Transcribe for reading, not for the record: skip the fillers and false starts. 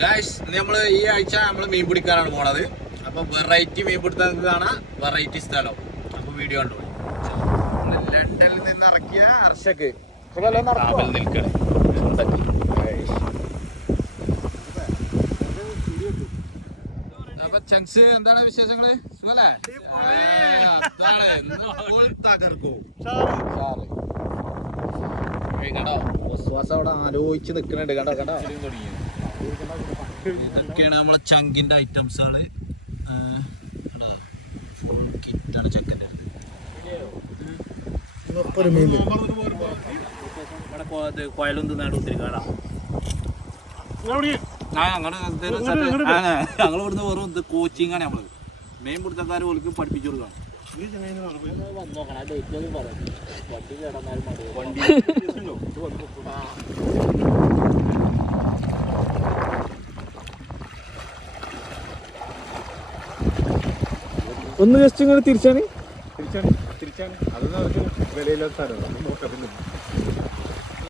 Guys നമ്മള് ഈ ആഴ്ച നമ്മള് മീൻ പിടിക്കാനാണ് പോണത്. അപ്പൊ വെറൈറ്റി മീൻ പിടുത്തം കാണാം, വെറൈറ്റി സ്ഥലം. അപ്പൊ വീഡിയോ കണ്ടോളൂ. ലണ്ടനിൽ നിന്ന് ഇറക്കിയ ഹർഷക്ക് നിൽക്കണേ. അപ്പൊ ചങ്സ് എന്താണ് വിശേഷങ്ങള്? സുഖല്ലേ? കണ്ടോ വിശ്വാസം അവിടെ ആലോചിച്ച് നിക്കണുണ്ട്. കണ്ടോ കണ്ടോ ഇതൊക്കെയാണ് നമ്മളെ ചങ്കിന്റെ ഐറ്റംസുകള്. ഫുൾ കിറ്റാണ് ചക്കൻ്റെ അടുത്ത്. കൊയലും തിന്നാണ്ട് ഒത്തിരി കാണാം. ഞങ്ങൾ ഇവിടുന്ന് വെറും കോച്ചിങ് ആണ്. നമ്മള് മെയിൻ പിടുത്തക്കാർ ഓൾക്ക് പഠിപ്പിച്ചു കൊടുക്കണം. ഒന്ന് ജസ്റ്റ് ഇങ്ങനെ തിരിച്ചാണ് അതൊന്നും അവർക്ക് വിലയില്ലാത്ത സാധനമാണ്.